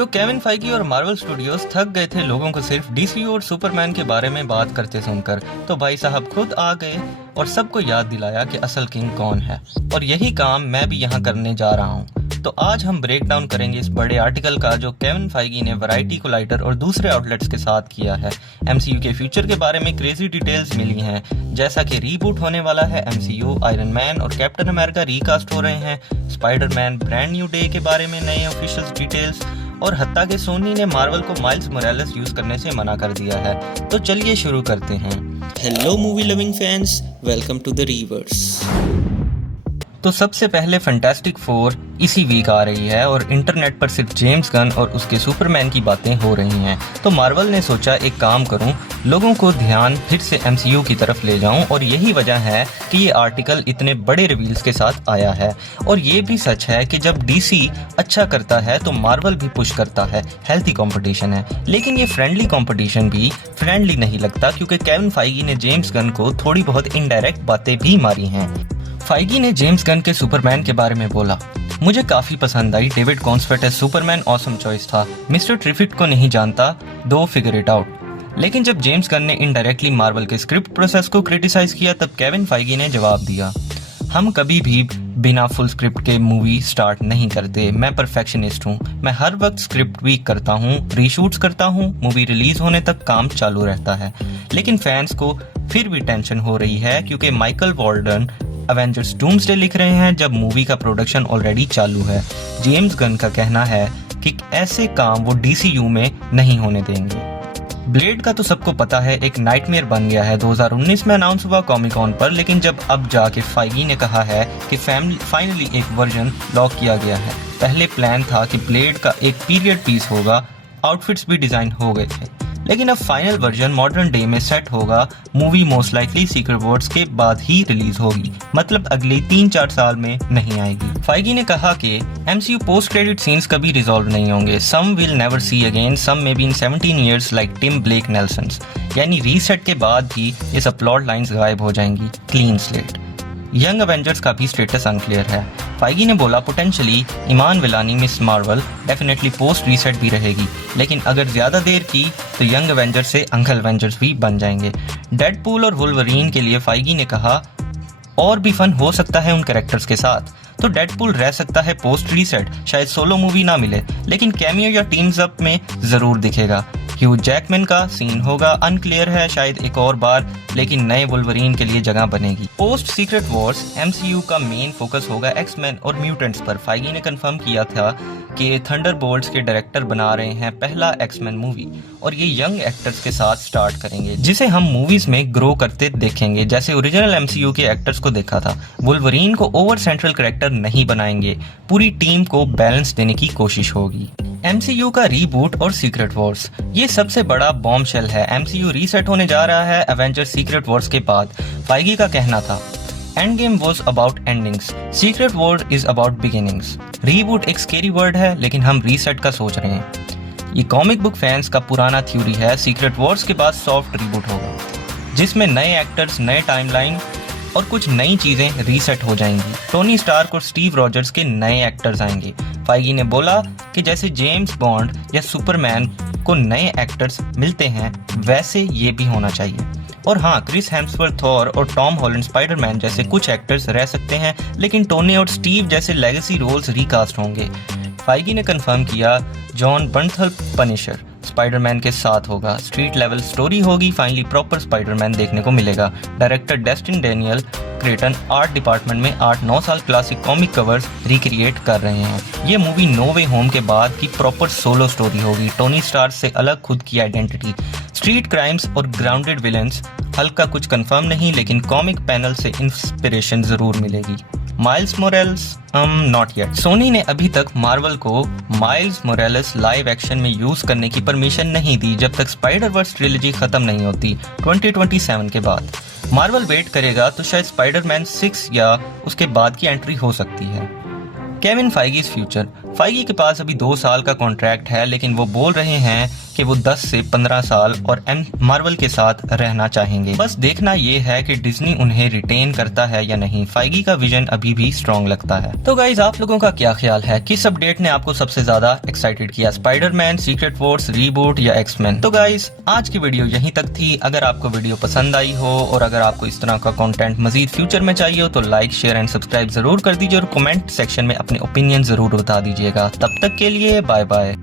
तो Kevin Feige और Marvel studios थक गए थे लोगों को सिर्फ डीसी और सुपरमैन के बारे में बात करते सुनकर। तो भाई साहब खुद आ गए और सबको याद दिलाया कि असल किंग कौन है, और यही काम मैं भी यहाँ करने जा रहा हूँ। तो आज हम ब्रेक डाउन करेंगे इस बड़े आर्टिकल का जो केविन फाइगी ने वैरायटी कोलाइडर और दूसरे आउटलेट्स के साथ किया है। एमसीयू के फ्यूचर के बारे में क्रेजी डिटेल्स मिली हैं, जैसा कि रीबूट होने वाला है एमसीयू, आयरन मैन और कैप्टन अमेरिका रीकास्ट हो रहे हैं, स्पाइडरमैन ब्रांड न्यू डे के बारे में नए ऑफिशियल डिटेल्स, और हत्ता के सोनी ने मार्वल को माइल्स मोरालेस यूज करने से मना कर दिया है। तो चलिए शुरू करते हैं। Hello movie loving fans, welcome to the reviewers. तो सबसे पहले फैंटास्टिक फोर इसी वीक आ रही है और इंटरनेट पर सिर्फ जेम्स गन और उसके सुपरमैन की बातें हो रही हैं। तो मार्वल ने सोचा एक काम करूं, लोगों को ध्यान फिर से एमसीयू की तरफ ले जाऊं, और यही वजह है कि ये आर्टिकल इतने बड़े रिवील्स के साथ आया है। और ये भी सच है कि जब डीसी अच्छा करता है तो मार्वल भी पुश करता है, हेल्थी कंपटीशन है। लेकिन ये फ्रेंडली कंपटीशन भी फ्रेंडली नहीं लगता, क्योंकि केविन फाइगी ने जेम्स गन को थोड़ी बहुत इनडायरेक्ट बातें भी मारी हैं। फाइगी ने जेम्स गन के सुपरमैन के बारे में बोला, मुझे काफी पसंद आई, David Corenswet as Superman awesome choice था। मिस्टर ट्रिफिट को नहीं जानता, दो फिगर इट आउट। लेकिन जब जेम्स गन ने इनडायरेक्टली मार्वल के स्क्रिप्ट प्रोसेस को क्रिटिसाइज किया, तब केविन फाइगी ने जवाब दिया, हम कभी भी बिना फुल स्क्रिप्ट के मूवी स्टार्ट नहीं करते। मैं परफेक्शनिस्ट हूँ, मैं हर वक्त स्क्रिप्ट ट्वीक करता हूँ, रीशूट्स करता हूँ, मूवी रिलीज होने तक काम चालू रहता है। लेकिन फैंस को फिर भी टेंशन हो रही है, क्योंकि माइकल वॉल्डन एवेंजर्स डूम्सडे लिख रहे हैं जब मूवी का प्रोडक्शन ऑलरेडी चालू है। जेम्स गन का कहना है कि ऐसे काम वो डीसीयू में नहीं होने देंगे। ब्लेड का तो सबको पता है एक नाइटमेयर बन गया है, 2019 में अनाउंस हुआ कॉमिक कॉन पर, लेकिन जब अब जाके फाइगी ने कहा है कि फाइनली एक वर्जन लॉक किया गया है। पहले प्लान था कि ब्लेड का एक पीरियड पीस होगा, आउटफिट्स भी डिजाइन हो गए थे, लेकिन अब फाइनल वर्जन मॉडर्न डे में सेट होगा। Movie most likely secret Wars के बाद ही रिलीज होगी, मतलब अगले 3-4 साल में नहीं आएगी। फाइगी ने कहा कि एमसीयू पोस्ट क्रेडिट सीन्स कभी रिजॉल्व नहीं होंगे, some will never see again, some may be in 17 years like Tim Blake Nelson's, यानी रीसेट के बाद ही ये सब प्लॉट लाइंस गायब हो जाएंगी, क्लीन स्लेट। यंग एवेंजर्स का भी स्टेटस अनक्लियर है। फाइगी ने बोला, potentially Iman Vellani Ms Marvel definitely post reset भी रहेगी, लेकिन अगर ज्यादा देर की तो यंग एवेंजर्स से अंकल एवेंजर्स भी बन जाएंगे। डेडपूल और वुल्वरीन के लिए फाइगी ने कहा और भी फन हो सकता है उन कैरेक्टर्स के साथ। तो डेडपूल रह सकता है पोस्ट रीसेट, शायद सोलो मूवी ना मिले, लेकिन कैमियो या टीम्स अप में जरूर दिखेगा। ह्यू जैकमैन का सीन होगा, अनक्लियर है, शायद एक और बार, लेकिन नए वुल्वरीन के लिए जगह बनेगी। पोस्ट सीक्रेट वॉर्स एमसीयू का मेन फोकस होगा एक्समैन और म्यूटेंट्स पर। फाइगी ने कंफर्म किया था कि थंडरबोल्ट्स के डायरेक्टर बना रहे हैं पहला एक्समैन मूवी, और ये यंग एक्टर्स के साथ स्टार्ट करेंगे, जिसे हम मूवीज में ग्रो करते देखेंगे, जैसे ओरिजिनल एमसीयू के एक्टर्स को देखा था। वुल्वरीन को ओवर सेंट्रल कैरेक्टर नहीं बनाएंगे, पूरी टीम को बैलेंस देने की कोशिश होगी। एमसीयू का रीबूट और सीक्रेट वॉर्स, ये सबसे बड़ा बॉम्बशेल है। एमसीयू रीसेट होने जा रहा है एवेंजर सीक्रेट वॉर्स के बाद। फाइगी का कहना था, end game was about endings, secret war is about beginnings. Reboot एक स्केरी वर्ड है, लेकिन हम रीसेट का सोच रहे हैं। ये कॉमिक बुक फैंस का पुराना थ्योरी है, सीक्रेट वॉर्स के बाद सॉफ्ट रीबूट होगा, जिसमें नए एक्टर्स, नए टाइमलाइन और कुछ नई चीजें रीसेट हो जाएंगी। टोनी स्टार्क और स्टीव रॉजर्स के नए एक्टर्स आएंगे। फाइगी ने बोला कि जैसे जेम्स बॉन्ड या सुपरमैन को नए एक्टर्स मिलते हैं, वैसे ये भी होना चाहिए। और हाँ, क्रिस हेम्सवर्थ थॉर और टॉम हॉलैंड स्पाइडरमैन जैसे कुछ एक्टर्स रह सकते हैं, लेकिन टोनी और स्टीव जैसे लेगेसी रोल्स रिकास्ट होंगे। फाइगी ने कंफर्म किया, जॉन बर्नथल पनिशर स्पाइडरमैन के साथ होगा, स्ट्रीट लेवल स्टोरी होगी, फाइनली प्रॉपर स्पाइडरमैन देखने को मिलेगा। Director destine Daniel क्रेटन art department में 8-9 साल क्लासिक कॉमिक कवर्स रिक्रिएट कर रहे हैं। ये मूवी नो वे होम के बाद की प्रॉपर सोलो स्टोरी होगी, टोनी स्टार्क से अलग खुद की आइडेंटिटी, स्ट्रीट क्राइम्स और ग्राउंडेड विलेंस। हल्का कुछ कंफर्म नहीं, लेकिन कॉमिक पैनल से इंस्पिरेशन जरूर मिलेगी। Miles Morales not yet. Sony ने अभी तक मार्वल को माइल्स मोरेल्स लाइव एक्शन में यूज करने की परमिशन नहीं दी, जब तक स्पाइडरवर्स ट्रिलॉजी खत्म नहीं होती 2027 के बाद। मार्वल वेट करेगा तो शायद स्पाइडरमैन 6 या उसके बाद की एंट्री हो सकती है। Kevin फाइगीज future. फाइगी के पास अभी 2 साल का कॉन्ट्रैक्ट है, लेकिन वो बोल रहे हैं कि वो 10 से 15 साल और मार्वल के साथ रहना चाहेंगे। बस देखना ये है कि डिज्नी उन्हें रिटेन करता है या नहीं। फाइगी का विजन अभी भी स्ट्रॉन्ग लगता है। तो गाइज, आप लोगों का क्या ख्याल है? किस अपडेट ने आपको सबसे ज्यादा एक्साइटेड किया? स्पाइडरमैन, सीक्रेट वॉर्स, रीबूट या एक्समैन? तो गाइज, आज की वीडियो यहीं तक थी। अगर आपको वीडियो पसंद आई हो और अगर आपको इस तरह का कंटेंट मजीद फ्यूचर में चाहिए हो तो लाइक, शेयर एंड सब्सक्राइब जरूर कर दीजिए और कमेंट सेक्शन में अपने ओपिनियन जरूर बता दीजिएगा। तब तक के लिए बाय बाय।